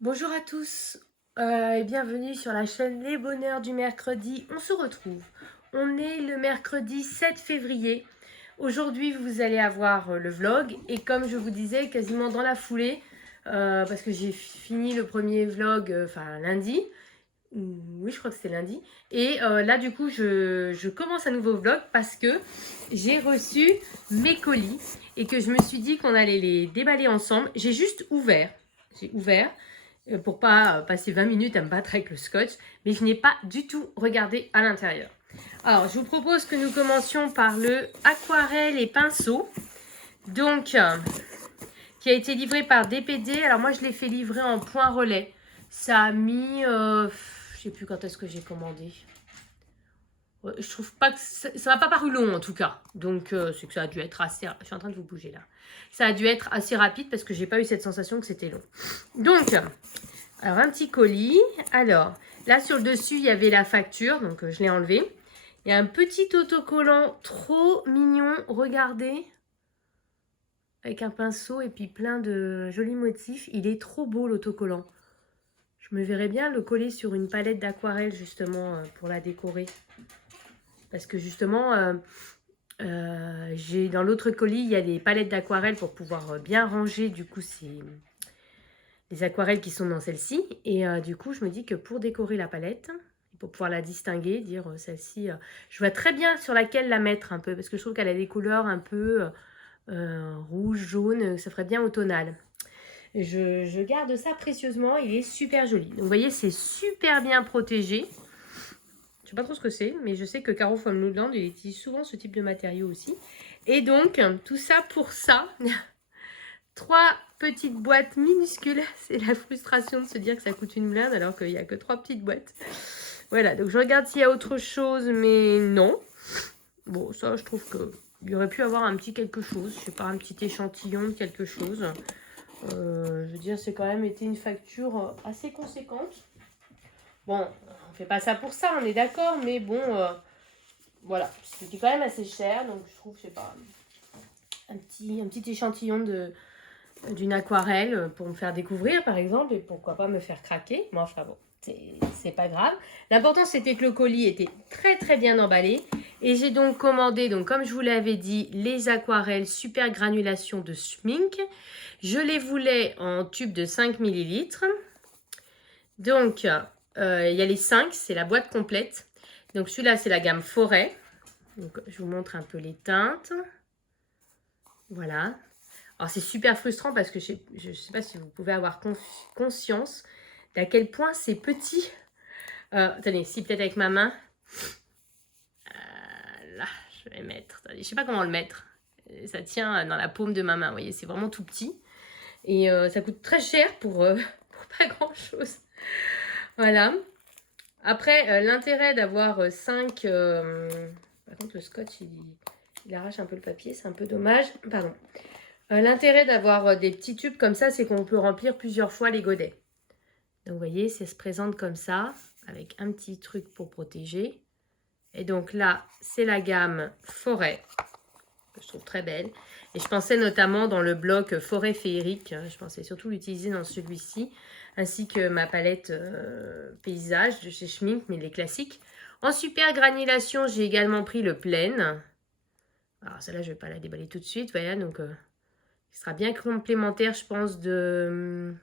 Bonjour à tous et bienvenue sur la chaîne Les Bonheurs du mercredi. On se retrouve. On est le mercredi 7 février. Aujourd'hui, vous allez avoir le vlog et comme je vous disais, quasiment dans la foulée, parce que j'ai fini le premier vlog, lundi. Oui, je crois que c'était lundi. Et là, du coup, je commence un nouveau vlog parce que j'ai reçu mes colis et que je me suis dit qu'on allait les déballer ensemble. J'ai juste ouvert. J'ai ouvert pour pas passer 20 minutes à me battre avec le scotch, mais je n'ai pas du tout regardé à l'intérieur. Alors, je vous propose que nous commencions par le aquarelle et pinceau, donc qui a été livré par DPD. Alors moi, je l'ai fait livrer en point relais. Ça a mis, je sais plus quand est-ce que j'ai commandé. Ouais, je trouve pas que ça m'a pas paru long en tout cas. Donc c'est que ça a dû être assez. Je suis en train de vous bouger là. Ça a dû être assez rapide parce que j'ai pas eu cette sensation que c'était long. Donc alors, un petit colis. Alors, là, sur le dessus, il y avait la facture. Donc, je l'ai enlevé. Il y a un petit autocollant trop mignon. Regardez. Avec un pinceau et puis plein de jolis motifs. Il est trop beau, l'autocollant. Je me verrais bien le coller sur une palette d'aquarelle, justement, pour la décorer. Parce que, justement, dans l'autre colis, il y a des palettes d'aquarelle pour pouvoir bien ranger, du coup, les aquarelles qui sont dans celle-ci. Et du coup, je me dis que pour décorer la palette, pour pouvoir la distinguer, dire celle-ci, je vois très bien sur laquelle la mettre un peu, parce que je trouve qu'elle a des couleurs un peu rouge, jaune, ça ferait bien automnal. Je garde ça précieusement, il est super joli. Donc vous voyez, c'est super bien protégé. Je sais pas trop ce que c'est, mais je sais que Caro from Loudland, il utilise souvent ce type de matériaux aussi. Et donc, tout ça pour ça. 3 petites boîtes minuscules. C'est la frustration de se dire que ça coûte une blinde alors qu'il n'y a que 3 petites boîtes. Voilà, donc je regarde s'il y a autre chose, mais non. Bon, ça, je trouve qu'il y aurait pu avoir un petit quelque chose. Je sais pas, un petit échantillon de quelque chose. Je veux dire, c'est quand même été une facture assez conséquente. Bon, on fait pas ça pour ça, on est d'accord, mais bon, voilà. C'était quand même assez cher, donc je trouve, je sais pas, un petit échantillon d'une aquarelle pour me faire découvrir par exemple et pourquoi pas me faire craquer. Mais enfin bon, c'est pas grave. L'important c'était que le colis était très bien emballé et j'ai donc commandé, donc comme je vous l'avais dit, les aquarelles super granulation de Schmink. Je les voulais en tube de 5 millilitres. Donc il y a les 5, c'est la boîte complète. Donc celui-là c'est la gamme Forêt. Donc je vous montre un peu les teintes. Voilà. Alors c'est super frustrant parce que je ne sais pas si vous pouvez avoir conscience d'à quel point c'est petit. Attendez, si peut-être avec ma main. Là, je vais mettre. Attendez, je ne sais pas comment le mettre. Ça tient dans la paume de ma main. Vous voyez, c'est vraiment tout petit. Et ça coûte très cher pour pas grand-chose. Voilà. Après, l'intérêt d'avoir 5... Par contre, le scotch, il arrache un peu le papier. C'est un peu dommage. Pardon. L'intérêt d'avoir des petits tubes comme ça, c'est qu'on peut remplir plusieurs fois les godets. Donc, vous voyez, ça se présente comme ça, avec un petit truc pour protéger. Et donc là, c'est la gamme Forêt, que je trouve très belle. Et je pensais notamment dans le bloc Forêt féerique, je pensais surtout l'utiliser dans celui-ci, ainsi que ma palette paysage de chez Schmink, mais les classiques. En super granulation, j'ai également pris le Plaine. Alors celle-là, je ne vais pas la déballer tout de suite, voilà, donc... qui sera bien complémentaire, je pense, dites-moi,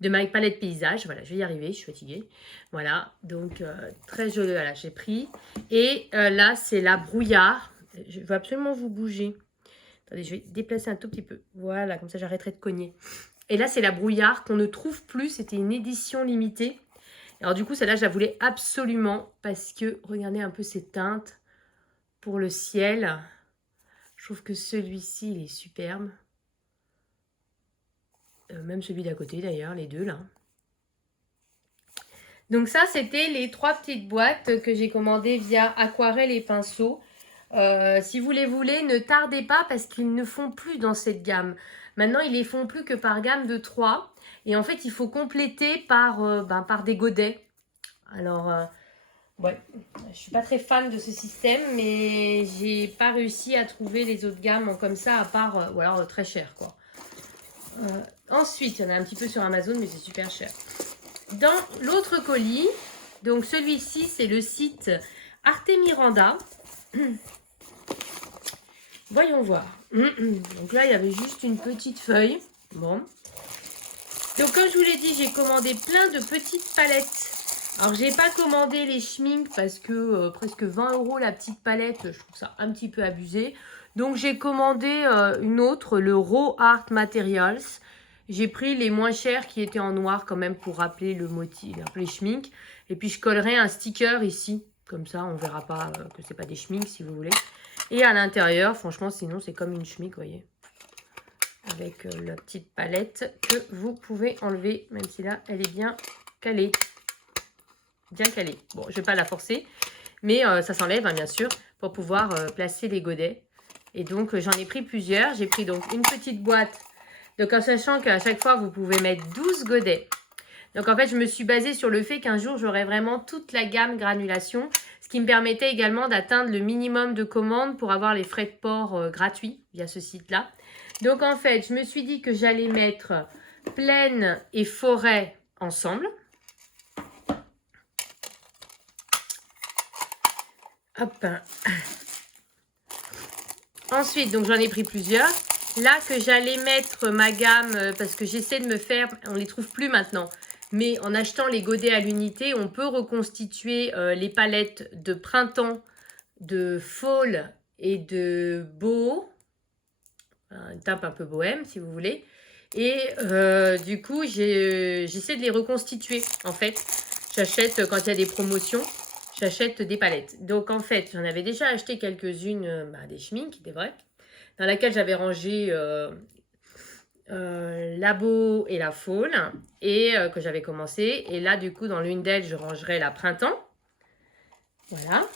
de ma palette paysage. Voilà, je vais y arriver, je suis fatiguée. Voilà, donc très joli, voilà, j'ai pris. Et là, c'est la brouillard. Je veux absolument vous bouger. Attendez, je vais déplacer un tout petit peu. Voilà, comme ça, j'arrêterai de cogner. Et là, c'est la brouillard qu'on ne trouve plus. C'était une édition limitée. Alors du coup, celle-là, je la voulais absolument parce que, regardez un peu ces teintes pour le ciel. Je trouve que celui-ci, il est superbe. Même celui d'à côté d'ailleurs, les deux là. Donc ça, c'était les 3 petites boîtes que j'ai commandées via Aquarelle et Pinceau. Si vous les voulez, ne tardez pas parce qu'ils ne font plus dans cette gamme. Maintenant, ils les font plus que par gamme de 3. Et en fait, il faut compléter par des godets. Alors, Ouais, je suis pas très fan de ce système, mais j'ai pas réussi à trouver les autres gammes comme ça, à part, ou alors très cher, quoi. Ensuite, il y en a un petit peu sur Amazon, mais c'est super cher. Dans l'autre colis, donc celui-ci, c'est le site Arte Miranda. Voyons voir. Donc là, il y avait juste une petite feuille. Bon. Donc comme je vous l'ai dit, j'ai commandé plein de petites palettes. Alors, j'ai pas commandé les schminks parce que presque 20 € la petite palette, je trouve ça un petit peu abusé. Donc, j'ai commandé une autre, le Raw Art Materials. J'ai pris les moins chers qui étaient en noir quand même pour rappeler le motif, les schminks. Et puis, je collerai un sticker ici. Comme ça, on verra pas que c'est pas des schminks si vous voulez. Et à l'intérieur, franchement, sinon, c'est comme une schmink, vous voyez. Avec la petite palette que vous pouvez enlever, même si là, elle est bien calée. Bien calée. Bon, je ne vais pas la forcer, mais ça s'enlève, hein, bien sûr, pour pouvoir placer les godets. Et donc, j'en ai pris plusieurs. J'ai pris donc une petite boîte. Donc, en sachant qu'à chaque fois, vous pouvez mettre 12 godets. Donc, en fait, je me suis basée sur le fait qu'un jour, j'aurai vraiment toute la gamme granulation, ce qui me permettait également d'atteindre le minimum de commandes pour avoir les frais de port gratuits via ce site-là. Donc, en fait, je me suis dit que j'allais mettre plaine et forêt ensemble. Hop. Ensuite, donc j'en ai pris plusieurs. Là que j'allais mettre ma gamme, parce que j'essaie de me faire, on ne les trouve plus maintenant, mais en achetant les godets à l'unité, on peut reconstituer les palettes de printemps, de fall et de boho. Une teinte un peu bohème si vous voulez. Et du coup, j'essaie de les reconstituer en fait. J'achète quand il y a des promotions. J'achète des palettes. Donc, en fait, j'en avais déjà acheté quelques-unes, des schminks, des vrais, dans laquelle j'avais rangé la Beau et la Fall, et que j'avais commencé. Et là, du coup, dans l'une d'elles, je rangerai la Printemps. Voilà.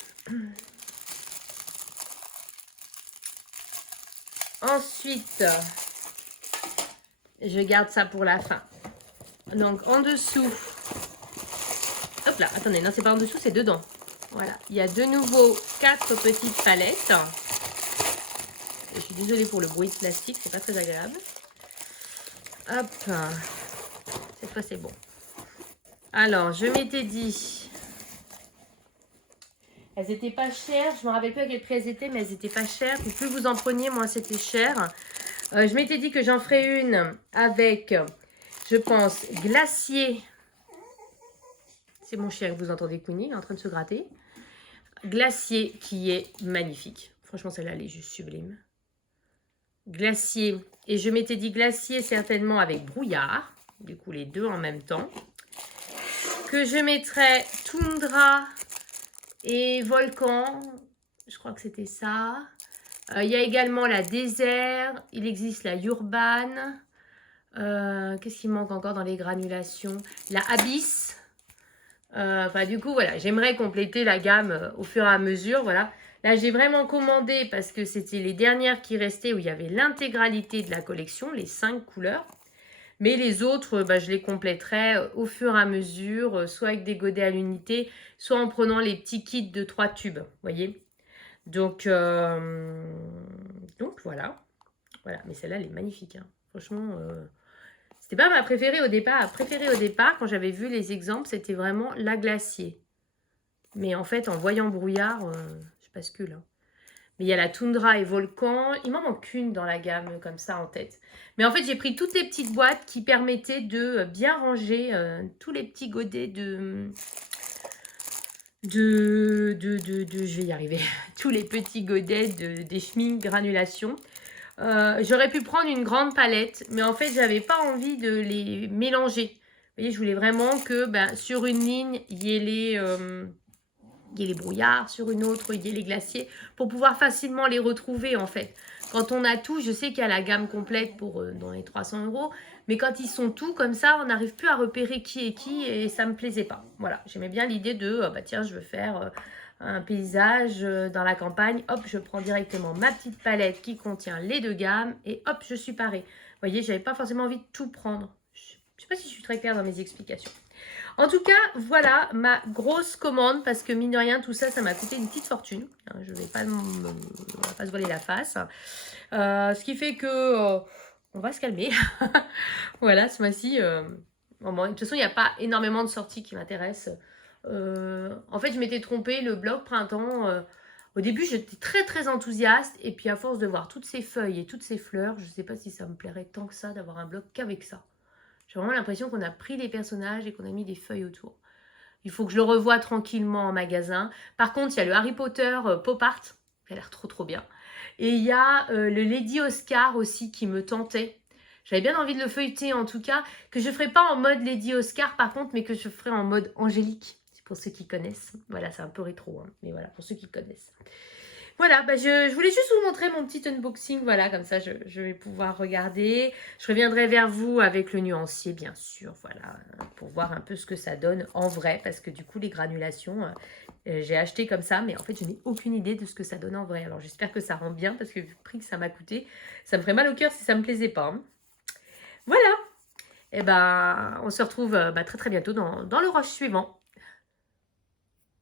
Ensuite, je garde ça pour la fin. Donc, en dessous... Hop là, attendez, non, c'est pas en dessous, c'est dedans. Voilà, il y a de nouveau 4 petites palettes. Je suis désolée pour le bruit de plastique, c'est pas très agréable. Hop, cette fois c'est bon. Alors, je m'étais dit, elles étaient pas chères, je me rappelle plus à quel prix elles étaient, mais elles étaient pas chères. Et plus vous en preniez, moins c'était cher. Je m'étais dit que j'en ferais une avec, je pense, glacier. C'est mon chien que vous entendez couiner, il est en train de se gratter. Glacier qui est magnifique. Franchement, celle-là, elle est juste sublime. Glacier. Et je m'étais dit glacier certainement avec brouillard. Du coup, les deux en même temps. Que je mettrais toundra et volcan. Je crois que c'était ça. Il y a également la désert. Il existe la urban. Qu'est-ce qui manque encore dans les granulations? La abyss. Du coup, voilà, j'aimerais compléter la gamme au fur et à mesure, voilà. Là, j'ai vraiment commandé parce que c'était les dernières qui restaient où il y avait l'intégralité de la collection, les 5 couleurs. Mais les autres, je les compléterai au fur et à mesure, soit avec des godets à l'unité, soit en prenant les petits kits de 3 tubes, vous voyez. Donc voilà. Voilà, mais celle-là, elle est magnifique, hein. Franchement... C'était pas ma préférée au départ. Quand j'avais vu les exemples, c'était vraiment la glacier. Mais en fait, en voyant brouillard, je bascule, hein. Mais il y a la toundra et volcan. Il m'en manque une dans la gamme comme ça en tête. Mais en fait, j'ai pris toutes les petites boîtes qui permettaient de bien ranger tous les petits godets je vais y arriver. Tous les petits godets des schminks granulation. J'aurais pu prendre une grande palette, mais en fait, j'avais pas envie de les mélanger. Vous voyez, je voulais vraiment que sur une ligne, il y ait les brouillards, sur une autre, il y ait les glaciers, pour pouvoir facilement les retrouver, en fait. Quand on a tout, je sais qu'il y a la gamme complète pour dans les 300 €, mais quand ils sont tous comme ça, on n'arrive plus à repérer qui est qui, et ça me plaisait pas. Voilà, j'aimais bien l'idée de, tiens, je veux faire... un paysage dans la campagne, hop, je prends directement ma petite palette qui contient les 2 gammes et hop, je suis parée. Vous voyez, j'avais pas forcément envie de tout prendre. Je sais pas si je suis très claire dans mes explications. En tout cas, voilà ma grosse commande parce que mine de rien, tout ça, ça m'a coûté une petite fortune. Je ne vais pas, on va pas se voiler la face. Ce qui fait que on va se calmer. Voilà, ce mois-ci. De toute façon, il n'y a pas énormément de sorties qui m'intéressent. En fait, je m'étais trompée, le blog printemps. Au début, j'étais très très enthousiaste. Et puis, à force de voir toutes ces feuilles et toutes ces fleurs, je ne sais pas si ça me plairait tant que ça d'avoir un blog qu'avec ça. J'ai vraiment l'impression qu'on a pris les personnages et qu'on a mis des feuilles autour. Il faut que je le revoie tranquillement en magasin. Par contre, il y a le Harry Potter Pop Art, qui a l'air trop trop bien. Et il y a le Lady Oscar aussi qui me tentait. J'avais bien envie de le feuilleter en tout cas, que je ne ferai pas en mode Lady Oscar par contre, mais que je ferai en mode Angélique. C'est pour ceux qui connaissent. Voilà, c'est un peu rétro, hein, mais voilà, pour ceux qui connaissent. Voilà, je voulais juste vous montrer mon petit unboxing. Voilà, comme ça, je vais pouvoir regarder. Je reviendrai vers vous avec le nuancier, bien sûr. Voilà, pour voir un peu ce que ça donne en vrai. Parce que du coup, les granulations, j'ai acheté comme ça. Mais en fait, je n'ai aucune idée de ce que ça donne en vrai. Alors, j'espère que ça rend bien. Parce que vu le prix que ça m'a coûté, ça me ferait mal au cœur si ça ne me plaisait pas. Hein. Voilà. Et ben, on se retrouve très très bientôt dans le rush suivant.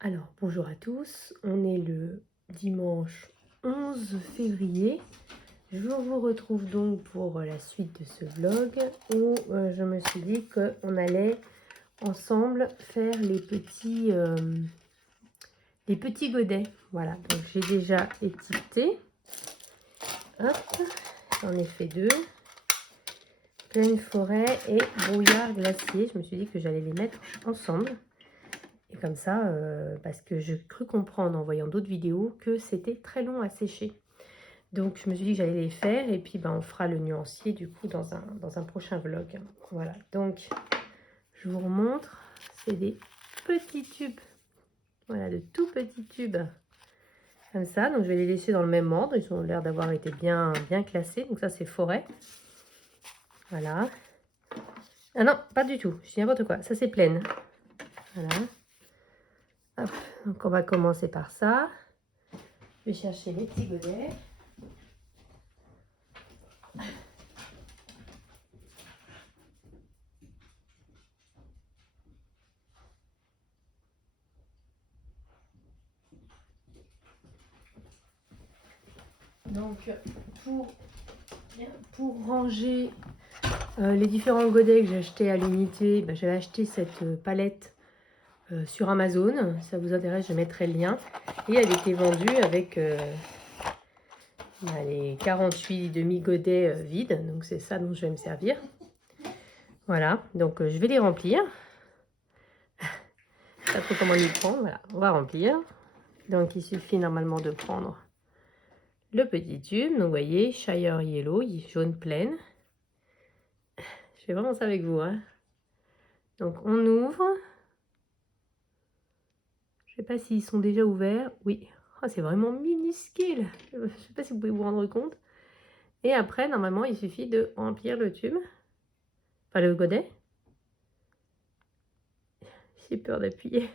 Alors, bonjour à tous. On est le dimanche 11 février. Je vous retrouve donc pour la suite de ce vlog où je me suis dit qu'on allait ensemble faire les petits godets. Voilà, donc j'ai déjà étiqueté. Hop, j'en ai fait 2. Pleine forêt et brouillard glacier. Je me suis dit que j'allais les mettre ensemble. Et comme ça, parce que je crus comprendre en voyant d'autres vidéos que c'était très long à sécher. Donc je me suis dit que j'allais les faire et puis on fera le nuancier du coup dans un prochain vlog. Voilà, donc je vous remontre. C'est des petits tubes. Voilà, de tout petits tubes. Comme ça, donc je vais les laisser dans le même ordre. Ils ont l'air d'avoir été bien classés. Donc ça c'est forêt. Voilà. Ah non, pas du tout. Je dis n'importe quoi. Ça c'est pleine. Voilà. Hop, donc on va commencer par ça. Je vais chercher les petits godets. Donc pour ranger les différents godets que j'ai achetés à l'unité, j'avais acheté cette palette sur Amazon. Si ça vous intéresse, je mettrai le lien. Et elle était vendue avec les 48 demi-godets vides. Donc c'est ça dont je vais me servir. Voilà, donc je vais les remplir. Pas trop comment les prendre. Voilà, on va remplir. Donc il suffit normalement de prendre le petit tube. Donc vous voyez, Shire Yellow, jaune pleine. Je fais vraiment ça avec vous. Hein. Donc on ouvre. Je ne sais pas s'ils sont déjà ouverts. Oui. Oh, c'est vraiment minuscule. Je ne sais pas si vous pouvez vous rendre compte. Et après, normalement, il suffit de remplir le tube. Enfin, le godet. J'ai peur d'appuyer.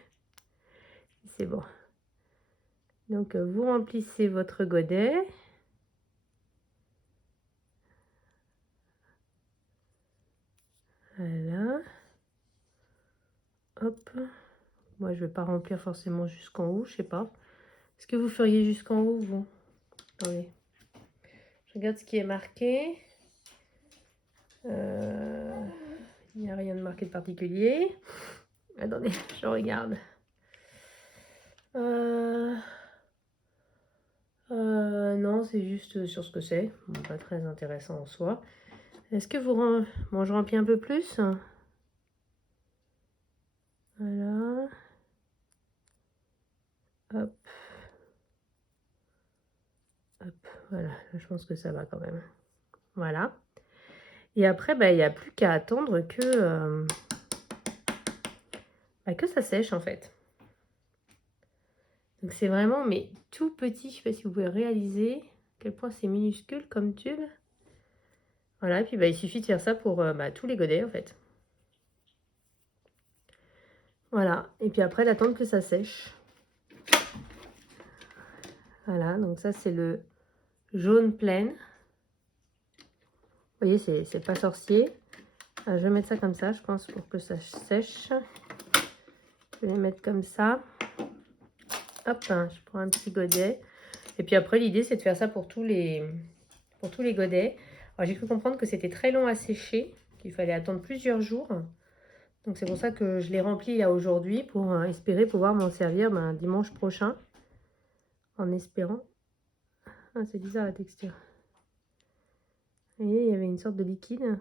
C'est bon. Donc, vous remplissez votre godet. Voilà. Hop. Moi, je ne vais pas remplir forcément jusqu'en haut. Je ne sais pas. Est-ce que vous feriez jusqu'en haut, vous? Attendez. Je regarde ce qui est marqué. Il n'y a rien de marqué de particulier. Attendez, je regarde. Non, c'est juste sur ce que c'est. Bon, pas très intéressant en soi. Est-ce que vous... Bon, je remplis un peu plus. Voilà. Hop. Hop. Voilà. Je pense que ça va quand même. Voilà. Et après, il n'y a plus qu'à attendre que ça sèche en fait. Donc c'est vraiment mais tout petit. Je ne sais pas si vous pouvez réaliser à quel point c'est minuscule comme tube. Voilà. Et puis il suffit de faire ça pour tous les godets en fait. Voilà. Et puis après d'attendre que ça sèche. Voilà. Donc ça c'est le jaune pleine. Vous voyez, c'est pas sorcier. Je vais mettre ça comme ça, je pense, pour que ça sèche. Je vais les mettre comme ça. Hop, je prends un petit godet. Et puis après, l'idée, c'est de faire ça pour tous les godets. Alors, j'ai cru comprendre que c'était très long à sécher, qu'il fallait attendre plusieurs jours. Donc, c'est pour ça que je l'ai rempli là aujourd'hui pour espérer pouvoir m'en servir dimanche prochain. En espérant. Ah, c'est bizarre la texture. Vous voyez, il y avait une sorte de liquide.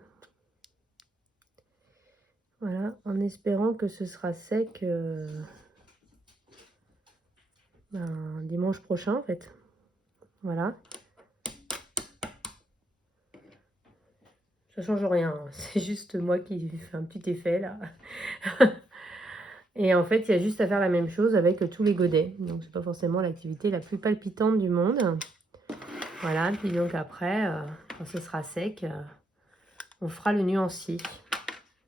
Voilà, en espérant que ce sera sec dimanche prochain en fait. Voilà. Ça change rien, hein. C'est juste moi qui fais un petit effet là. Et en fait, il y a juste à faire la même chose avec tous les godets. Donc, c'est pas forcément l'activité la plus palpitante du monde. Voilà, puis donc après, quand ce sera sec, on fera le nuancier.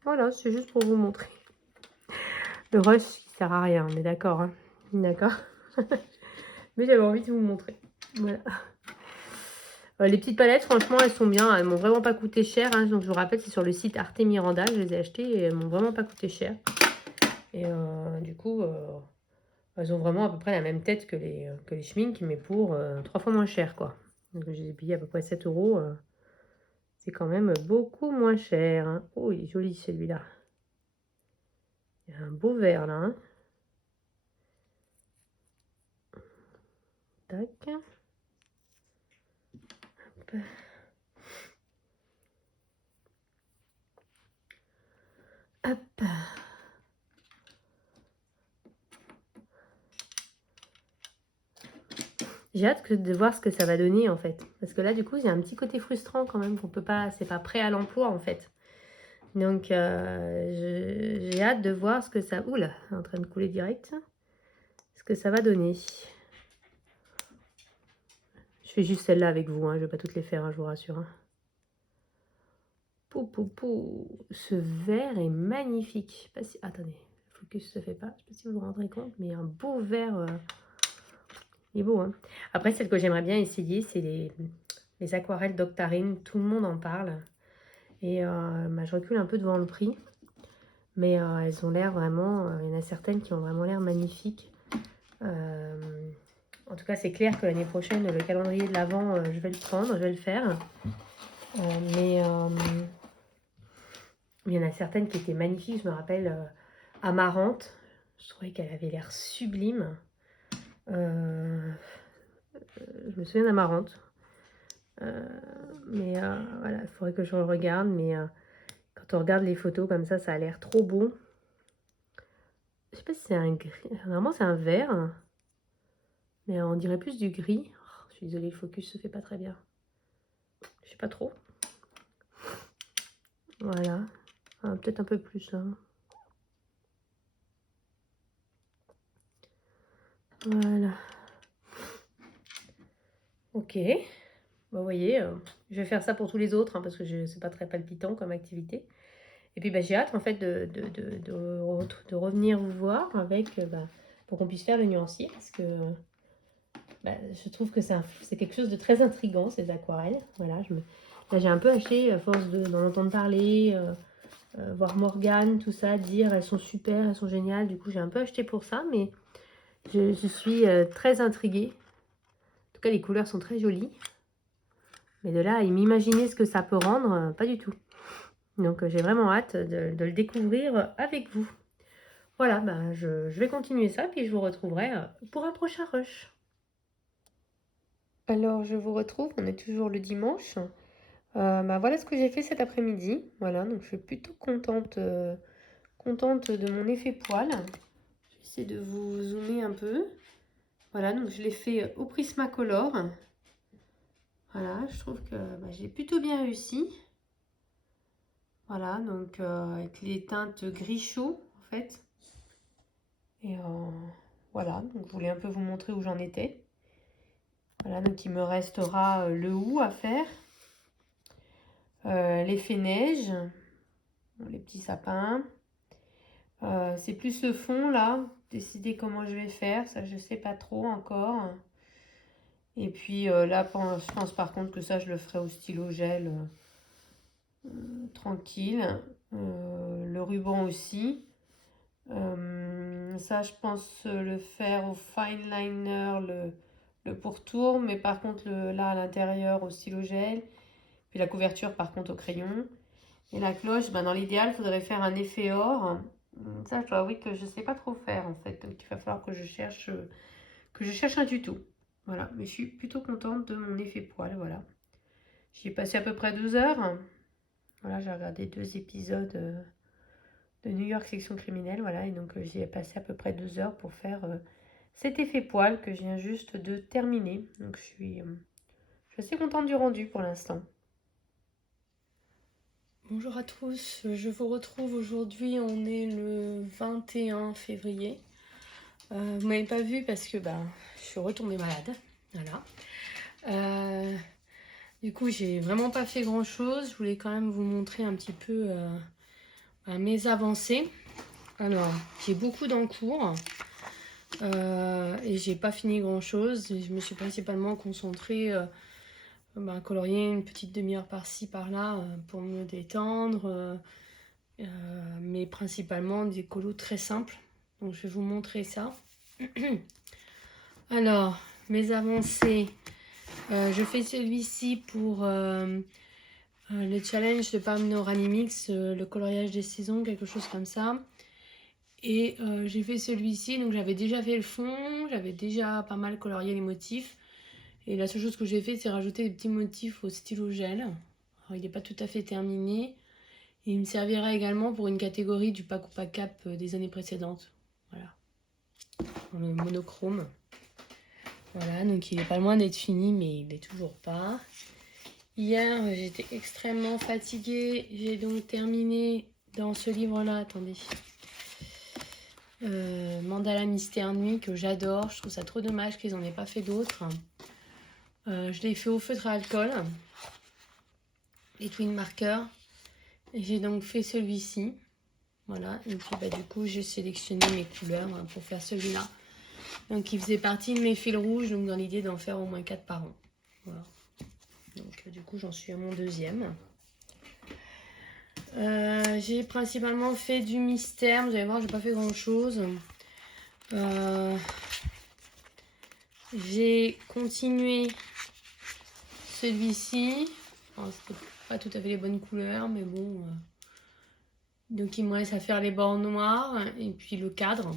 Voilà, c'est juste pour vous montrer. Le rush qui sert à rien, on est d'accord, hein. D'accord. Mais j'avais envie de vous montrer. Voilà. Les petites palettes, franchement, elles sont bien. Elles m'ont vraiment pas coûté cher, hein. Donc, je vous rappelle, c'est sur le site Arte Miranda. Je les ai achetées et elles m'ont vraiment pas coûté cher. Et du coup, elles ont vraiment à peu près la même tête que les schminks, mais pour 3 fois moins cher, quoi. Donc, je les ai payées à peu près 7 euros. C'est quand même beaucoup moins cher, hein. Oh, il est joli celui-là. Il y a un beau vert là, hein. Tac. Hop. Hop. J'ai hâte de voir ce que ça va donner en fait. Parce que là, du coup, il y a un petit côté frustrant quand même qu'on peut pas. C'est pas prêt à l'emploi en fait. Donc, j'ai hâte de voir ce que ça. Oula, en train de couler direct. Ce que ça va donner. Je fais juste celle-là avec vous, hein. Je vais pas toutes les faire, hein, je vous rassure, hein. Pou, pou, pou. Ce vert est magnifique. Je sais pas si... Attendez, le focus se fait pas. Je sais pas si vous vous rendrez compte, mais un beau vert. Il est beau, hein. Après, celle que j'aimerais bien essayer, c'est les aquarelles d'Octarine. Tout le monde en parle. Et je recule un peu devant le prix. Mais elles ont l'air vraiment... il y en a certaines qui ont vraiment l'air magnifiques. En tout cas, c'est clair que l'année prochaine, le calendrier de l'Avent, je vais le prendre, je vais le faire. Mais il y en a certaines qui étaient magnifiques. Je me rappelle Amarante. Je trouvais qu'elle avait l'air sublime. Je me souviens d'Amarante. Mais voilà, il faudrait que je regarde. Mais quand on regarde les photos comme ça a l'air trop beau. Je sais pas si c'est un gris. Normalement, c'est un vert. Mais on dirait plus du gris. Oh, je suis désolée, le focus se fait pas très bien. Je sais pas trop. Voilà. Peut-être un peu plus là. Voilà. Ok. Vous voyez, je vais faire ça pour tous les autres, hein, parce que c'est pas très palpitant comme activité. Et puis j'ai hâte en fait de revenir vous voir avec, pour qu'on puisse faire le nuancier, parce que je trouve que c'est quelque chose de très intriguant, ces aquarelles. Voilà, là j'ai un peu acheté à force d'en entendre parler, voir Morgane, tout ça, dire elles sont super, elles sont géniales. Du coup j'ai un peu acheté pour ça, mais je suis très intriguée. En tout cas les couleurs sont très jolies. Mais de là à m'imaginer ce que ça peut rendre, pas du tout. Donc j'ai vraiment hâte de le découvrir avec vous. Voilà, je vais continuer ça, puis je vous retrouverai pour un prochain rush. Alors je vous retrouve, on est toujours le dimanche. Voilà ce que j'ai fait cet après-midi. Voilà, donc je suis plutôt contente de mon effet poil. J'essaie de vous zoomer un peu. Voilà, donc je l'ai fait au Prismacolor. Voilà, je trouve que j'ai plutôt bien réussi. Voilà, donc avec les teintes gris chaud en fait. Et voilà, donc je voulais un peu vous montrer où j'en étais. Voilà, donc il me restera le hou à faire. L'effet neige. Les petits sapins. C'est plus le fond là. Décider comment je vais faire, ça je sais pas trop encore. Et puis là, je pense par contre que ça je le ferai au stylo gel. tranquille. Le ruban aussi. Ça, je pense le faire au fine liner, le pourtour, mais par contre, là à l'intérieur au stylo gel. Puis la couverture, par contre, au crayon. Et la cloche, ben, dans l'idéal, il faudrait faire un effet or. Ça, je dois avouer que je ne sais pas trop faire en fait. Donc, il va falloir que je cherche un tuto. Voilà, mais je suis plutôt contente de mon effet poil. Voilà. J'y ai passé à peu près 2 heures. Voilà, j'ai regardé 2 épisodes de New York Section Criminelle. Voilà, et donc j'y ai passé à peu près 2 heures pour faire cet effet poil que je viens juste de terminer. Donc, je suis assez contente du rendu pour l'instant. Bonjour à tous, je vous retrouve aujourd'hui, on est le 21 février. Vous m'avez pas vu parce que je suis retombée malade, voilà. Du coup, j'ai vraiment pas fait grand chose, je voulais quand même vous montrer un petit peu mes avancées. Alors, j'ai beaucoup d'encours et j'ai pas fini grand chose, je me suis principalement concentrée colorier une petite demi-heure par-ci par-là pour me détendre, mais principalement des colos très simples, donc je vais vous montrer ça. Alors, mes avancées, je fais celui-ci pour le challenge de Panoramix, le coloriage des saisons, quelque chose comme ça. Et j'ai fait celui-ci, donc j'avais déjà fait le fond, j'avais déjà pas mal colorié les motifs. Et la seule chose que j'ai fait, c'est rajouter des petits motifs au stylo gel. Alors, il n'est pas tout à fait terminé. Et il me servira également pour une catégorie du Pack ou Pack Cap des années précédentes. Voilà. Dans le monochrome. Voilà, donc il est pas loin d'être fini, mais il n'est toujours pas. Hier, j'étais extrêmement fatiguée. J'ai donc terminé dans ce livre-là. Attendez. Mandala Mystère Nuit, que j'adore. Je trouve ça trop dommage qu'ils n'en aient pas fait d'autres. Je l'ai fait au feutre à alcool, les twin markers, et j'ai donc fait celui-ci, voilà, et puis du coup j'ai sélectionné mes couleurs pour faire celui-là, donc il faisait partie de mes fils rouges, donc dans l'idée d'en faire au moins 4 par an, voilà, donc du coup j'en suis à mon deuxième. J'ai principalement fait du mystère, vous allez voir, j'ai pas fait grand chose. J'ai continué celui-ci. C'était pas tout à fait les bonnes couleurs, mais bon. Donc il me reste à faire les bords noirs et puis le cadre.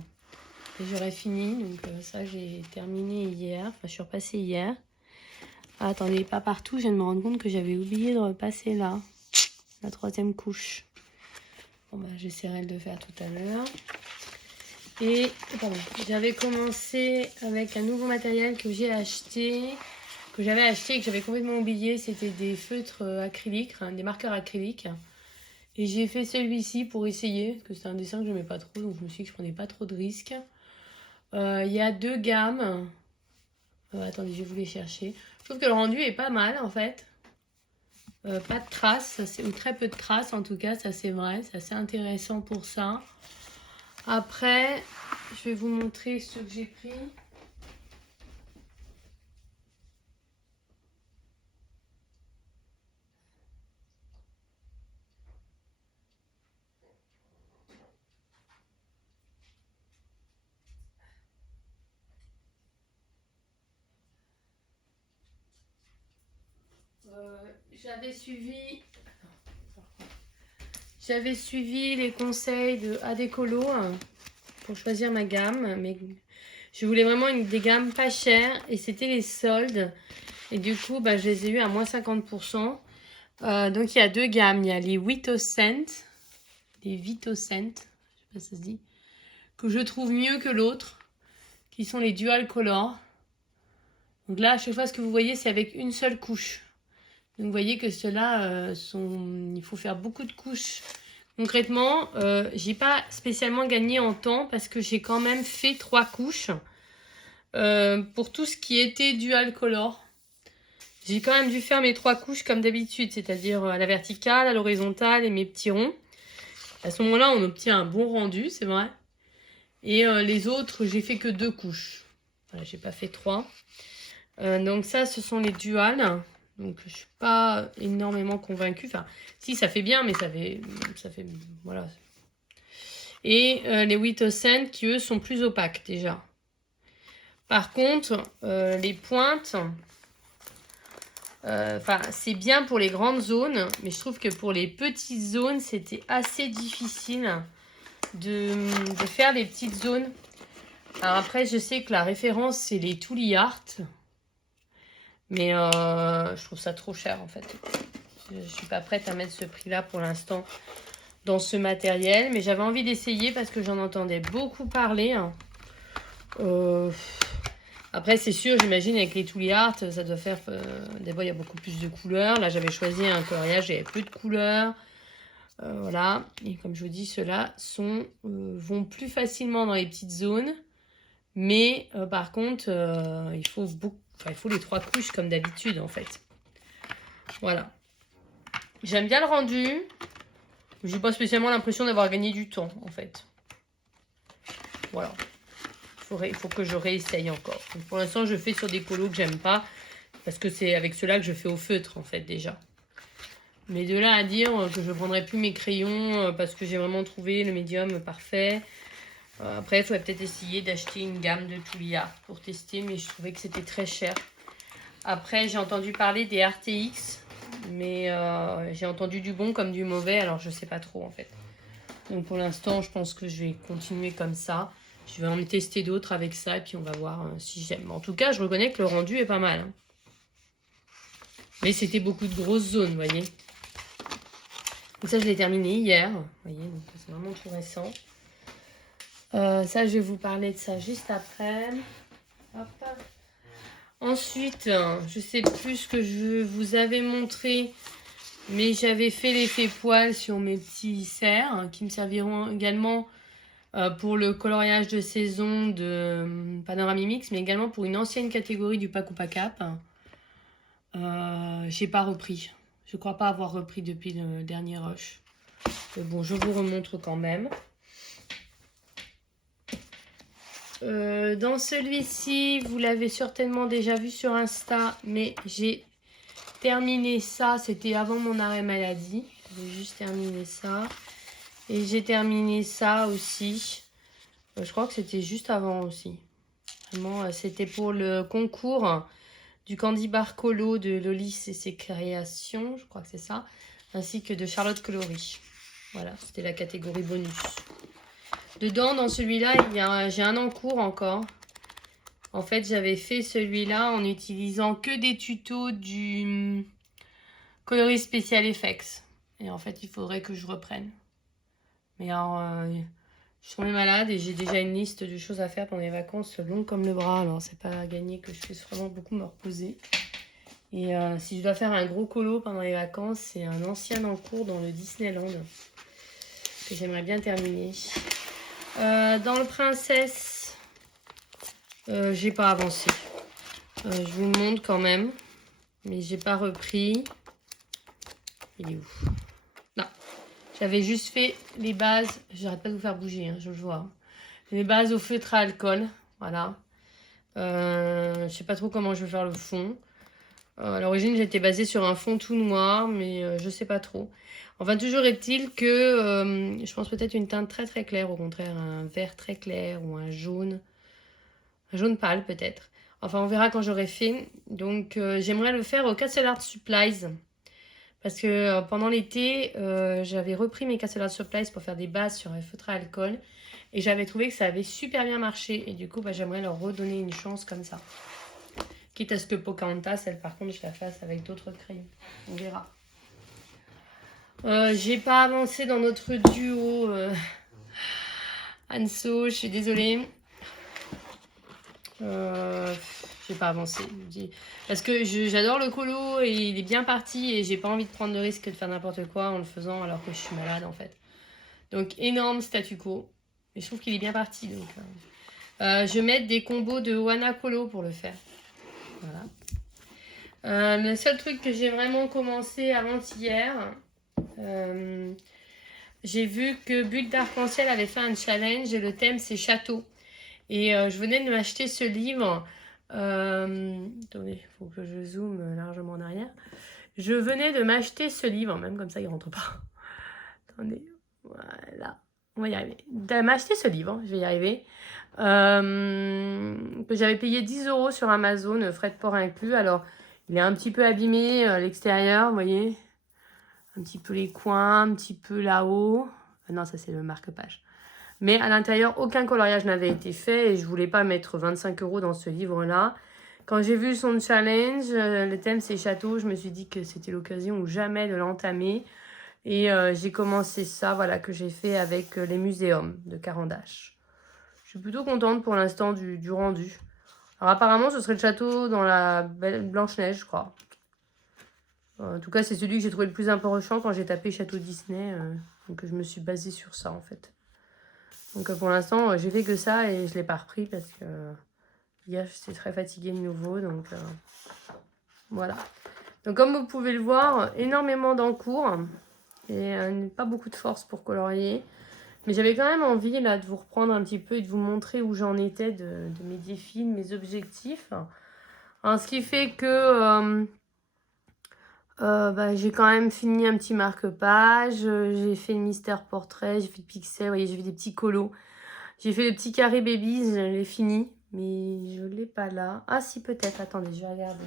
Et j'aurai fini. Donc ça, j'ai terminé hier. Enfin, je suis repassée hier. Ah, attendez, pas partout. Je viens de me rendre compte que j'avais oublié de repasser là. La 3e couche. Bon, j'essaierai de le faire tout à l'heure. Et j'avais commencé avec un nouveau matériel que j'ai acheté. Que j'avais acheté et que j'avais complètement oublié. C'était des feutres acryliques, des marqueurs acryliques. Et j'ai fait celui-ci pour essayer, parce que c'est un dessin que je n'aimais pas trop, donc je me suis dit que je prenais pas trop de risques. Il y a 2 gammes. Attendez, je vais vous les chercher. Je trouve que le rendu est pas mal en fait. Pas de traces, ou très peu de traces en tout cas, ça c'est vrai, c'est assez intéressant pour ça. Après, je vais vous montrer ce que j'ai pris. J'avais suivi les conseils de Adecolo pour choisir ma gamme, mais je voulais vraiment des gammes pas chères et c'était les soldes. Et du coup, je les ai eu à moins 50%. Donc il y a 2 gammes, il y a les Vitocent, je sais pas si ça se dit, que je trouve mieux que l'autre, qui sont les Dual Color. Donc là, à chaque fois, ce que vous voyez, c'est avec une seule couche. Donc vous voyez que ceux-là, il faut faire beaucoup de couches. Concrètement, j'ai pas spécialement gagné en temps parce que j'ai quand même fait 3 couches pour tout ce qui était Dual Color. J'ai quand même dû faire mes 3 couches comme d'habitude, c'est-à-dire à la verticale, à l'horizontale et mes petits ronds. À ce moment-là, on obtient un bon rendu, c'est vrai. Et les autres, j'ai fait que 2 couches. Voilà, j'ai pas fait 3. Donc ça, ce sont les duals. Donc je suis pas énormément convaincue. Enfin, si, ça fait bien, mais ça fait voilà. Et les Withosen qui, eux, sont plus opaques déjà. Par contre, les pointes, c'est bien pour les grandes zones, mais je trouve que pour les petites zones, c'était assez difficile de faire les petites zones. Alors après, je sais que la référence, c'est les Tooly Art, mais je trouve ça trop cher en fait. Je ne suis pas prête à mettre ce prix-là pour l'instant dans ce matériel, mais j'avais envie d'essayer parce que j'en entendais beaucoup parler. Après, c'est sûr, j'imagine, avec les Tooly Art, ça doit faire... des fois, il y a beaucoup plus de couleurs. Là, j'avais choisi un coloriage, il y avait peu de couleurs. Voilà. Et comme je vous dis, ceux-là vont plus facilement dans les petites zones. Mais, par contre, il faut les 3 couches comme d'habitude, en fait. Voilà. J'aime bien le rendu. Je n'ai pas spécialement l'impression d'avoir gagné du temps, en fait. Voilà. Il faut que je réessaye encore. Donc pour l'instant, je fais sur des colos que j'aime pas. Parce que c'est avec ceux-là que je fais au feutre, en fait, déjà. Mais de là à dire que je ne prendrai plus mes crayons parce que j'ai vraiment trouvé le médium parfait. Après, il faudrait peut-être essayer d'acheter une gamme de Tooly Art pour tester. Mais je trouvais que c'était très cher. Après, j'ai entendu parler des RTX. Mais j'ai entendu du bon comme du mauvais. Alors, je sais pas trop, en fait. Donc pour l'instant, je pense que je vais continuer comme ça. Je vais en tester d'autres avec ça et puis on va voir si j'aime. En tout cas, je reconnais que le rendu est pas mal. Hein. Mais c'était beaucoup de grosses zones, vous voyez. Donc ça, je l'ai terminé hier. Vous voyez, donc c'est vraiment tout récent. Ça, je vais vous parler de ça juste après. Hop. Ensuite, je sais plus ce que je vous avais montré. Mais j'avais fait l'effet poil sur mes petits cerfs qui me serviront également pour le coloriage de saison de Panorama Mix, mais également pour une ancienne catégorie du Pack ou Pack Up. J'ai pas repris. Je crois pas avoir repris depuis le dernier rush. Mais bon, je vous remontre quand même. Dans celui-ci, vous l'avez certainement déjà vu sur Insta, mais j'ai terminé ça. C'était avant mon arrêt maladie. J'ai juste terminé ça. Et j'ai terminé ça aussi. Je crois que c'était juste avant aussi. Vraiment, c'était pour le concours du Candy Bar Colo de Lolis et ses créations. Je crois que c'est ça. Ainsi que de Charlotte Coloris. Voilà, c'était la catégorie bonus. Dedans, dans celui-là, j'ai un en cours encore. En fait, j'avais fait celui-là en utilisant que des tutos du Coloris Special Effects. Et en fait, il faudrait que je reprenne. Mais alors, je suis tombée malade et j'ai déjà une liste de choses à faire pendant les vacances longue comme le bras. Alors, c'est pas gagné que je puisse vraiment beaucoup me reposer. Et si je dois faire un gros colo pendant les vacances, c'est un ancien en cours dans le Disneyland que j'aimerais bien terminer. Dans le Princesse, j'ai pas avancé. Je vous le montre quand même. Mais j'ai pas repris. Il est où? Non. J'avais juste fait les bases. J'arrête pas de vous faire bouger, hein, je le vois. Les bases au feutre à alcool. Voilà. Je sais pas trop comment je vais faire le fond. À l'origine, j'étais basée sur un fond tout noir, mais je sais pas trop. Enfin, toujours est-il que je pense peut-être une teinte très très claire, au contraire, un vert très clair ou un jaune pâle peut-être. Enfin, on verra quand j'aurai fait. Donc, j'aimerais le faire au Castle Art Supplies. Parce que pendant l'été, j'avais repris mes Castle Art Supplies pour faire des bases sur un feutre à alcool. Et j'avais trouvé que ça avait super bien marché. Et du coup, j'aimerais leur redonner une chance comme ça. Quitte à ce que Pocahontas, elle, par contre, je la fasse avec d'autres crayons. On verra. J'ai pas avancé dans notre duo Anso, je suis désolée. J'ai pas avancé. Parce que j'adore le colo et il est bien parti et j'ai pas envie de prendre le risque de faire n'importe quoi en le faisant alors que je suis malade en fait. Donc énorme statu quo. Mais je trouve qu'il est bien parti. Donc, je vais mettre des combos de Wana Colo pour le faire. Voilà. Le seul truc que j'ai vraiment commencé avant-hier, j'ai vu que Bulle d'Arc-en-Ciel avait fait un challenge et le thème c'est château. Et je venais de m'acheter ce livre Attendez, il faut que je zoome largement en arrière. Je venais de m'acheter ce livre, même comme ça il rentre pas. Attendez, voilà, on va y arriver. De m'acheter ce livre, je vais y arriver. Que j'avais payé 10 € sur Amazon, frais de port inclus. Alors, il est un petit peu abîmé à l'extérieur, vous voyez. Un petit peu les coins, un petit peu là-haut. Ah non, ça c'est le marque-page. Mais à l'intérieur, aucun coloriage n'avait été fait et je voulais pas mettre 25 € dans ce livre-là. Quand j'ai vu son challenge, le thème c'est château, je me suis dit que c'était l'occasion ou jamais de l'entamer. Et j'ai commencé ça, voilà, que j'ai fait avec les muséums de Carandache. Je suis plutôt contente pour l'instant du rendu. Alors apparemment, ce serait le château dans la Blanche-Neige, je crois. En tout cas, c'est celui que j'ai trouvé le plus important quand j'ai tapé château Disney. Donc je me suis basée sur ça, en fait. Donc pour l'instant, j'ai fait que ça et je ne l'ai pas repris parce que hier, j'étais très fatiguée de nouveau. Donc voilà. Donc comme vous pouvez le voir, énormément d'encours et pas beaucoup de force pour colorier. Mais j'avais quand même envie là de vous reprendre un petit peu et de vous montrer où j'en étais de mes défis, de mes objectifs. Alors, ce qui fait que j'ai quand même fini un petit marque-page. J'ai fait le mystère portrait, j'ai fait le pixel, vous voyez, j'ai fait des petits colos. J'ai fait le petit carré babies, je l'ai fini. Mais je ne l'ai pas là. Ah si, peut-être, attendez, je vais regarder.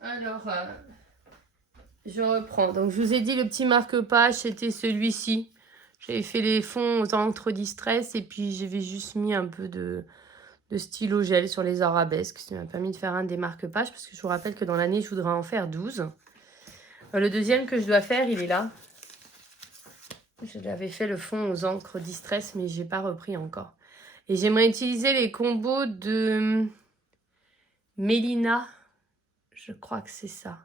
Alors, je reprends. Donc, je vous ai dit, le petit marque-page, c'était celui-ci. J'avais fait les fonds aux encres distress et puis j'avais juste mis un peu de stylo gel sur les arabesques. Ça m'a permis de faire un des marque-pages parce que je vous rappelle que dans l'année, je voudrais en faire 12. Le deuxième que je dois faire, il est là. J'avais fait le fond aux encres distress, mais j'ai pas repris encore. Et j'aimerais utiliser les combos de Mélina. Je crois que c'est ça.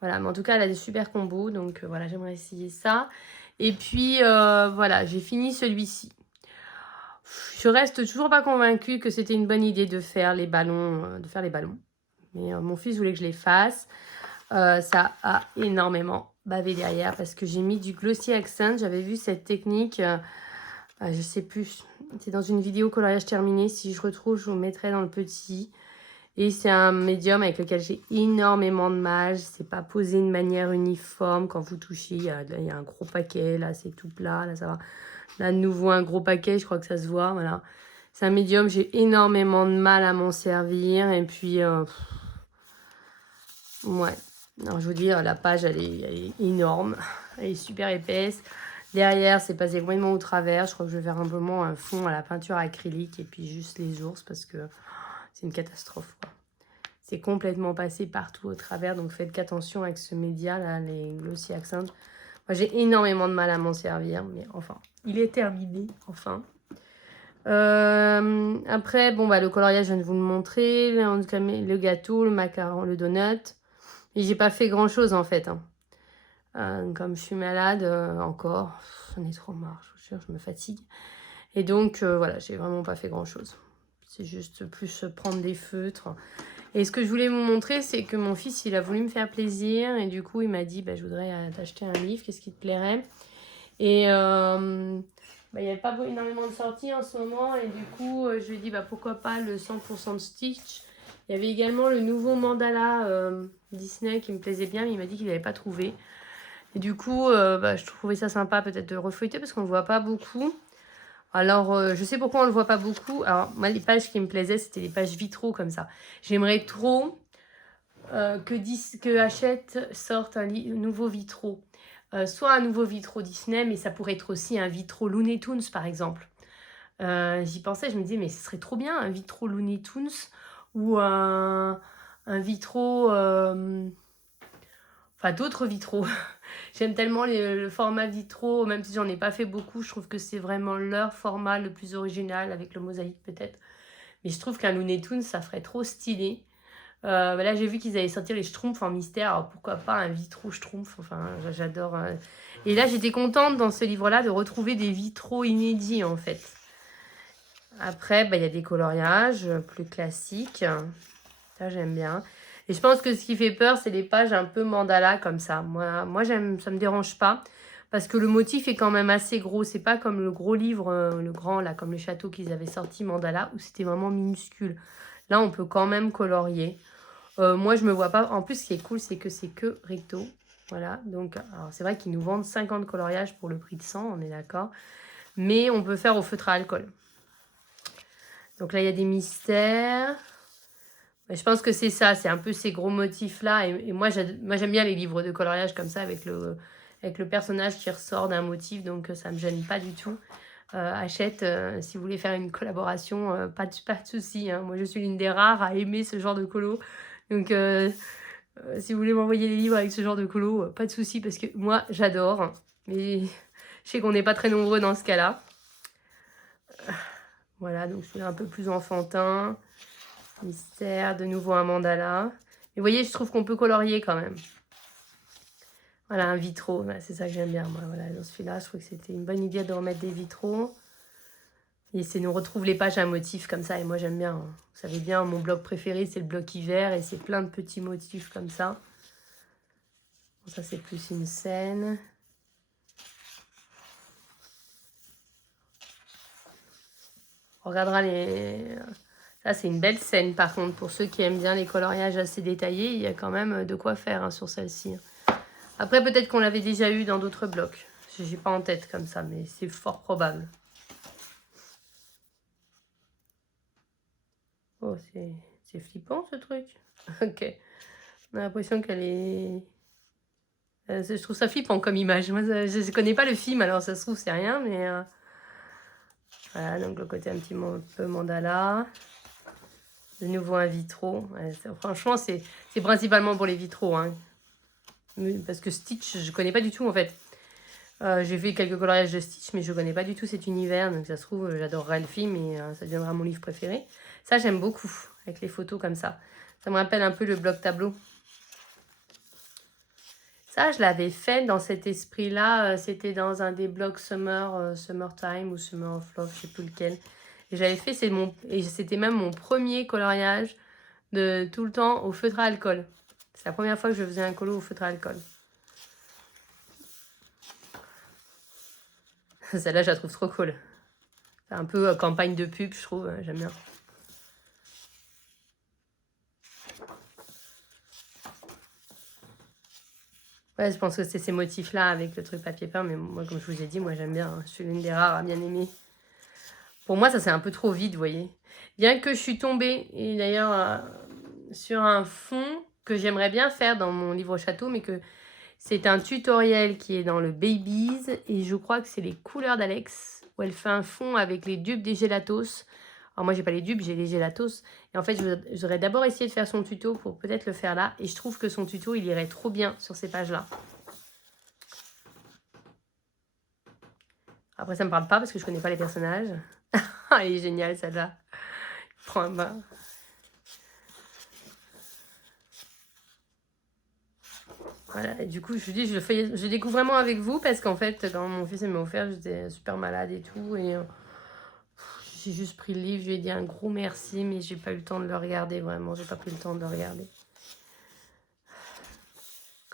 Voilà, mais en tout cas, elle a des super combos. Donc voilà, j'aimerais essayer ça. Et puis, voilà, j'ai fini celui-ci. Je reste toujours pas convaincue que c'était une bonne idée de faire les ballons. Mais mon fils voulait que je les fasse. Ça a énormément bavé derrière parce que j'ai mis du glossy accent. J'avais vu cette technique, je sais plus, c'est dans une vidéo coloriage terminé. Si je retrouve, je vous mettrai dans le petit. Et c'est un médium avec lequel j'ai énormément de mal. C'est pas posé de manière uniforme. Quand vous touchez, il y a un gros paquet. Là, c'est tout plat. Là, ça va. Là, de nouveau, un gros paquet. Je crois que ça se voit. Voilà. C'est un médium. J'ai énormément de mal à m'en servir. Et puis, ouais. Alors, je vous dis, la page, elle est énorme. Elle est super épaisse. Derrière, c'est passé complètement au travers. Je crois que je vais faire un peu moins un fond à la peinture acrylique. Et puis, juste les ours parce que c'est une catastrophe, quoi. C'est complètement passé partout au travers. Donc, faites attention avec ce média, là, les glossy accents. Moi, j'ai énormément de mal à m'en servir. Mais enfin, il est terminé, enfin. Après, bon, le coloriage, je viens de vous le montrer. Le gâteau, le macaron, le donut. Et j'ai pas fait grand-chose, en fait. Comme je suis malade encore, j'en ai trop marre, je vous jure, je me fatigue. Et donc, voilà, j'ai vraiment pas fait grand-chose. C'est juste plus prendre des feutres. Et ce que je voulais vous montrer, c'est que mon fils, il a voulu me faire plaisir. Et du coup, il m'a dit, je voudrais t'acheter un livre, qu'est-ce qui te plairait? Et il n'y avait pas énormément de sorties en ce moment. Et du coup, je lui ai dit, pourquoi pas le 100% de Stitch. Il y avait également le nouveau mandala Disney qui me plaisait bien, mais il m'a dit qu'il n'avait pas trouvé. Et du coup, je trouvais ça sympa peut-être de refeuilleter parce qu'on ne le voit pas beaucoup. Alors, je sais pourquoi on ne le voit pas beaucoup. Alors, moi, les pages qui me plaisaient, c'était les pages vitraux comme ça. J'aimerais trop que Hachette sorte un nouveau vitraux. Soit un nouveau vitraux Disney, mais ça pourrait être aussi un vitraux Looney Tunes, par exemple. J'y pensais, je me disais, mais ce serait trop bien, un vitraux Looney Tunes ou un vitraux... Enfin, d'autres vitraux. J'aime tellement le format vitraux, même si j'en ai pas fait beaucoup. Je trouve que c'est vraiment leur format le plus original, avec le mosaïque peut-être. Mais je trouve qu'un Looney Tunes, ça ferait trop stylé. Là, j'ai vu qu'ils allaient sortir les Schtroumpfs en mystère. Alors, pourquoi pas un vitraux Schtroumpf. Enfin, j'adore. Et là, j'étais contente dans ce livre-là de retrouver des vitraux inédits, en fait. Après, bah, y a des coloriages plus classiques. Ça, j'aime bien. Et je pense que ce qui fait peur, c'est les pages un peu mandala comme ça. Moi j'aime, ça me dérange pas. Parce que le motif est quand même assez gros. C'est pas comme le gros livre, le grand, là, comme le château qu'ils avaient sorti, mandala, où c'était vraiment minuscule. Là, on peut quand même colorier. Moi, je me vois pas. En plus, ce qui est cool, c'est que c'est que recto. Voilà. Donc, alors c'est vrai qu'ils nous vendent 50 coloriages pour le prix de 100, on est d'accord. Mais on peut faire au feutre à alcool. Donc là, il y a des mystères. Je pense que c'est ça, c'est un peu ces gros motifs-là. Et moi, j'aime bien les livres de coloriage comme ça, avec le personnage qui ressort d'un motif. Donc, ça ne me gêne pas du tout. Hachette, si vous voulez faire une collaboration, pas de souci. Hein. Moi, je suis l'une des rares à aimer ce genre de colo. Donc, si vous voulez m'envoyer les livres avec ce genre de colo, pas de souci, parce que moi, j'adore. Mais je sais qu'on n'est pas très nombreux dans ce cas-là. Voilà, donc c'est un peu plus enfantin. Mystère, de nouveau un mandala. Et vous voyez, je trouve qu'on peut colorier quand même. Voilà, un vitraux. C'est ça que j'aime bien, moi. Voilà, dans celui-là, je trouve que c'était une bonne idée de remettre des vitraux. Et c'est nous retrouve les pages à motifs comme ça. Et moi, j'aime bien. Hein. Vous savez bien, mon bloc préféré, c'est le bloc hiver. Et c'est plein de petits motifs comme ça. Bon, ça, c'est plus une scène. On regardera les... Ça, c'est une belle scène, par contre. Pour ceux qui aiment bien les coloriages assez détaillés, il y a quand même de quoi faire hein, sur celle-ci. Après, peut-être qu'on l'avait déjà eu dans d'autres blocs. Je n'ai pas en tête comme ça, mais c'est fort probable. Oh, c'est flippant, ce truc. Ok. On a l'impression qu'elle est... Je trouve ça flippant comme image. Moi, je ne connais pas le film, alors ça se trouve, c'est rien, mais... Voilà, donc le côté un petit peu mandala. De nouveau un vitraux. Ouais, franchement, c'est principalement pour les vitraux. Hein. Parce que Stitch, je connais pas du tout en fait. J'ai fait quelques coloriages de Stitch, mais je connais pas du tout cet univers. Donc ça se trouve, j'adorerais le film et ça deviendra mon livre préféré. Ça, j'aime beaucoup, avec les photos comme ça. Ça me rappelle un peu le bloc tableau. Ça, je l'avais fait dans cet esprit-là. C'était dans un des blocs Summertime ou Summer of Love, je sais plus lequel. Et j'avais fait, c'était même mon premier coloriage de tout le temps au feutre à alcool. C'est la première fois que je faisais un colo au feutre à alcool. Celle-là, je la trouve trop cool. C'est un peu campagne de pub, je trouve. J'aime bien. Ouais, je pense que c'est ces motifs-là avec le truc papier peint. Mais moi, comme je vous ai dit, moi, j'aime bien. Hein. Je suis l'une des rares à bien aimer. Pour moi, ça, c'est un peu trop vide, vous voyez. Bien que je suis tombée, et d'ailleurs, sur un fond que j'aimerais bien faire dans mon livre château, mais que c'est un tutoriel qui est dans le Babies. Et je crois que c'est les couleurs d'Alex, où elle fait un fond avec les dupes des Gelatos. Alors moi, j'ai pas les dupes, j'ai les Gelatos. Et en fait, j'aurais d'abord essayé de faire son tuto pour peut-être le faire là. Et je trouve que son tuto, il irait trop bien sur ces pages-là. Après, ça me parle pas parce que je connais pas les personnages. Elle est géniale, celle-là. Prends un bain. Voilà, et du coup, je vous dis, je découvre vraiment avec vous parce qu'en fait, quand mon fils m'a offert, j'étais super malade et tout. Et j'ai juste pris le livre, je lui ai dit un gros merci, mais j'ai pas eu le temps de le regarder, vraiment. J'ai pas pris le temps de le regarder.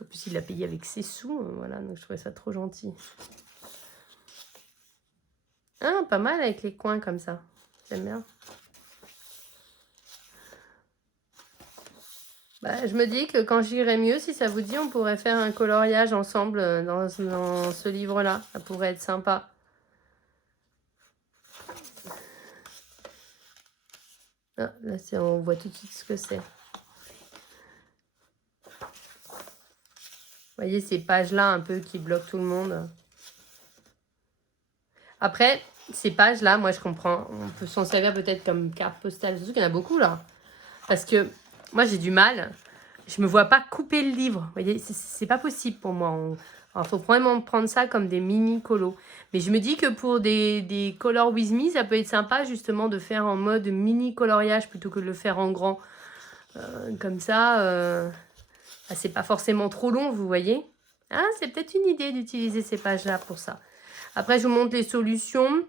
En plus, il l'a payé avec ses sous, voilà, donc je trouvais ça trop gentil. Ah, pas mal avec les coins comme ça. J'aime bien. Bah, je me dis que quand j'irai mieux, si ça vous dit, on pourrait faire un coloriage ensemble dans ce livre-là. Ça pourrait être sympa. Ah, là, on voit tout de suite ce que c'est. Vous voyez ces pages-là un peu qui bloquent tout le monde. Après, ces pages-là, moi je comprends. On peut s'en servir peut-être comme carte postale. Surtout qu'il y en a beaucoup là. Parce que moi j'ai du mal. Je me vois pas couper le livre. Vous voyez, c'est pas possible pour moi. Alors, faut vraiment prendre ça comme des mini-colos. Mais je me dis que pour des color with me, ça peut être sympa justement de faire en mode mini-coloriage plutôt que de le faire en grand. Comme ça, c'est pas forcément trop long, vous voyez. Ah, c'est peut-être une idée d'utiliser ces pages-là pour ça. Après, je vous montre les solutions.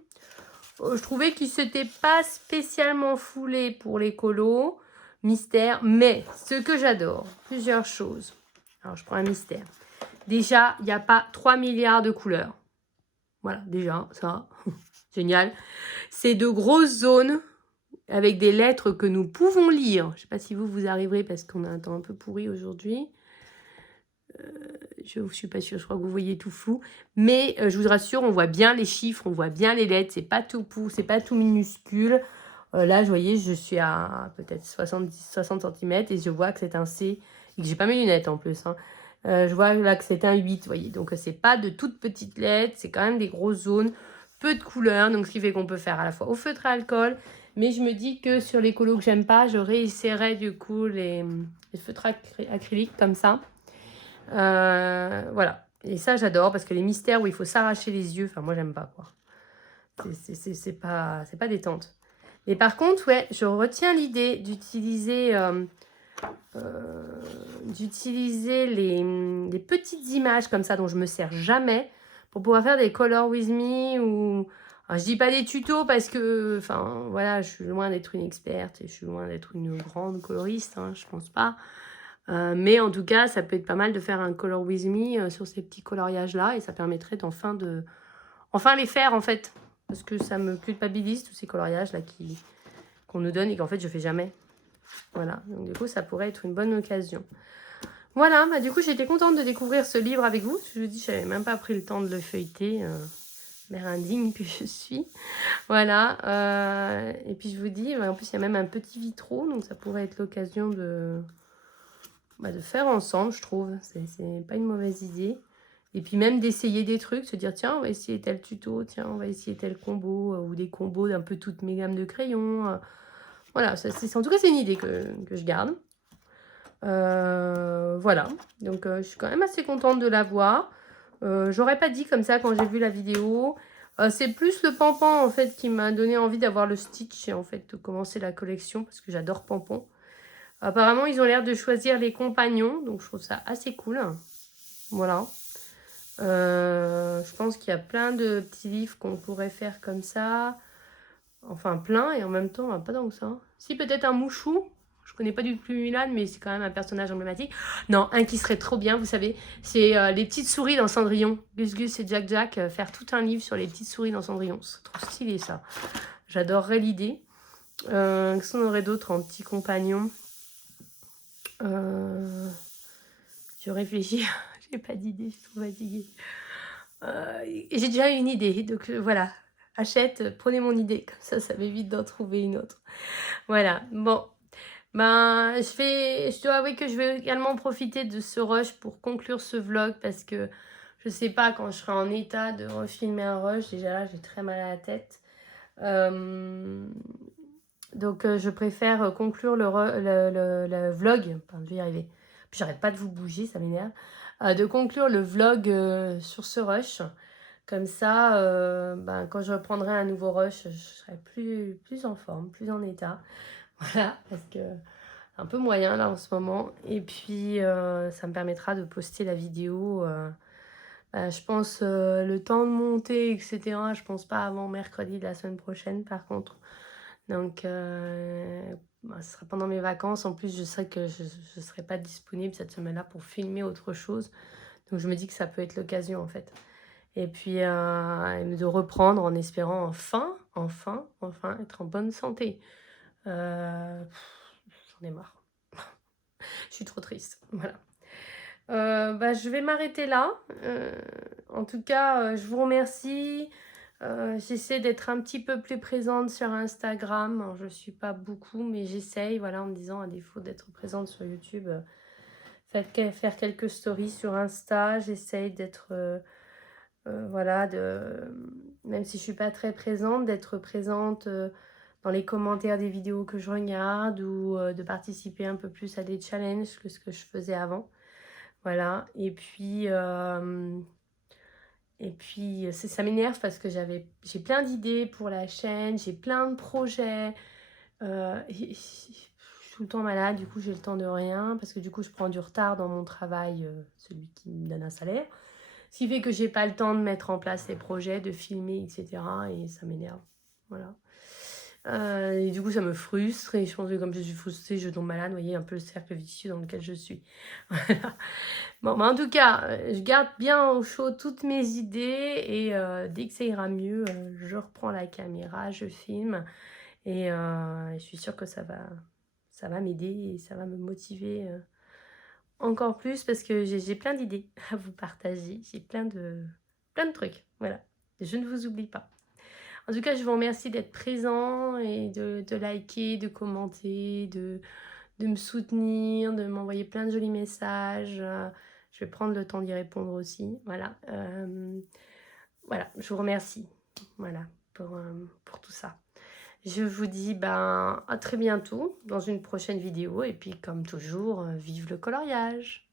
Je trouvais qu'ils ne s'étaient pas spécialement foulés pour les colos. Mystère. Mais ce que j'adore, plusieurs choses. Alors, je prends un mystère. Déjà, il n'y a pas 3 milliards de couleurs. Voilà, déjà, ça, génial. C'est de grosses zones avec des lettres que nous pouvons lire. Je ne sais pas si vous arriverez parce qu'on a un temps un peu pourri aujourd'hui. Je ne suis pas sûre, je crois que vous voyez tout flou. Mais je vous rassure, on voit bien les chiffres, on voit bien les lettres. C'est pas tout c'est pas tout minuscule. Là, vous voyez, je suis à peut-être 60 cm et je vois que c'est un C. Et que j'ai pas mes lunettes en plus. Hein. Je vois là que c'est un 8, vous voyez. Donc, c'est pas de toutes petites lettres. C'est quand même des grosses zones. Peu de couleurs. Donc, ce qui fait qu'on peut faire à la fois au feutre à alcool. Mais je me dis que sur les colos que j'aime pas, je réessayerai du coup les feutres acryliques comme ça. Voilà. Et ça, j'adore parce que les mystères où il faut s'arracher les yeux, enfin, moi, j'aime pas, quoi. C'est pas détente. Mais par contre, ouais, je retiens l'idée d'utiliser les petites images comme ça dont je me sers jamais pour pouvoir faire des color with me ou... Alors, je dis pas des tutos parce que, enfin, voilà, je suis loin d'être une experte et je suis loin d'être une grande coloriste, hein, je pense pas. Mais en tout cas, ça peut être pas mal de faire un color with me sur ces petits coloriages-là et ça permettrait d'enfin les faire en fait. Parce que ça me culpabilise tous ces coloriages-là qu'on nous donne et qu'en fait je fais jamais. Voilà, donc du coup ça pourrait être une bonne occasion. Voilà, bah, du coup j'étais contente de découvrir ce livre avec vous. Je vous dis, je n'avais même pas pris le temps de le feuilleter. Mère indigne que je suis. Voilà, et puis je vous dis, en plus il y a même un petit vitraux, donc ça pourrait être l'occasion de faire ensemble, je trouve. C'est pas une mauvaise idée. Et puis même d'essayer des trucs, se dire tiens, on va essayer tel tuto, tiens, on va essayer tel combo, ou des combos d'un peu toutes mes gammes de crayons. Voilà, en tout cas, c'est une idée que je garde. Voilà, donc je suis quand même assez contente de l'avoir. J'aurais pas dit comme ça quand j'ai vu la vidéo. C'est plus le Pampan en fait qui m'a donné envie d'avoir le Stitch et en fait de commencer la collection parce que j'adore Pampan. Apparemment, ils ont l'air de choisir les compagnons, donc je trouve ça assez cool. Voilà. Je pense qu'il y a plein de petits livres qu'on pourrait faire comme ça. Enfin, plein, et en même temps, pas tant que ça. Si, peut-être un Mouchou. Je connais pas du tout Mulan, mais c'est quand même un personnage emblématique. Non, un qui serait trop bien, vous savez, c'est les petites souris dans Cendrillon. Gus Gus et Jack Jack, faire tout un livre sur les petites souris dans Cendrillon. C'est trop stylé, ça. J'adorerais l'idée. Qu'est-ce qu'on aurait d'autre en petits compagnons Je réfléchis. J'ai pas d'idée, je suis trop fatiguée. J'ai déjà une idée, donc voilà. Achète, prenez mon idée, comme ça m'évite d'en trouver une autre. Voilà, bon. Ben, je dois avouer que je vais également profiter de ce rush pour conclure ce vlog parce que je sais pas quand je serai en état de refilmer un rush. Déjà là, j'ai très mal à la tête. Donc, je préfère conclure le vlog. Pardon, je vais y arriver. Puis, j'arrête pas de vous bouger, ça m'énerve. De conclure le vlog sur ce rush. Comme ça, quand je reprendrai un nouveau rush, je serai plus en forme, plus en état. Voilà, parce que un peu moyen là en ce moment. Et puis, ça me permettra de poster la vidéo. Je pense le temps de monter, etc. Je pense pas avant mercredi de la semaine prochaine, par contre. Donc, ce sera pendant mes vacances. En plus, je sais que je ne serai pas disponible cette semaine-là pour filmer autre chose. Donc, je me dis que ça peut être l'occasion, en fait. Et puis, de reprendre en espérant enfin être en bonne santé. J'en ai marre. Je suis trop triste. Voilà. Je vais m'arrêter là. En tout cas, je vous remercie. J'essaie d'être un petit peu plus présente sur Instagram. Alors, je ne suis pas beaucoup, mais j'essaye, voilà, en me disant, à défaut d'être présente sur YouTube, faire quelques stories sur Insta. J'essaye d'être, voilà, même si je ne suis pas très présente, d'être présente dans les commentaires des vidéos que je regarde ou de participer un peu plus à des challenges que ce que je faisais avant. Voilà, et puis ça m'énerve parce que j'ai plein d'idées pour la chaîne, j'ai plein de projets. Je tout le temps malade, du coup j'ai le temps de rien, parce que du coup je prends du retard dans mon travail, celui qui me donne un salaire. Ce qui fait que j'ai pas le temps de mettre en place les projets, de filmer, etc. Et ça m'énerve. Voilà. Et du coup, ça me frustre. Et je pense que comme je suis frustrée, je tombe malade. Vous voyez un peu le cercle vicieux dans lequel je suis. Voilà. Bon, en tout cas, je garde bien au chaud toutes mes idées. Et dès que ça ira mieux, je reprends la caméra, je filme. Et je suis sûre que ça va m'aider et ça va me motiver encore plus parce que j'ai plein d'idées à vous partager. J'ai plein de trucs. Voilà. Je ne vous oublie pas. En tout cas, je vous remercie d'être présent et de liker, de commenter, de me soutenir, de m'envoyer plein de jolis messages. Je vais prendre le temps d'y répondre aussi. Voilà. Voilà, je vous remercie. Voilà, pour tout ça. Je vous dis à très bientôt dans une prochaine vidéo. Et puis, comme toujours, vive le coloriage!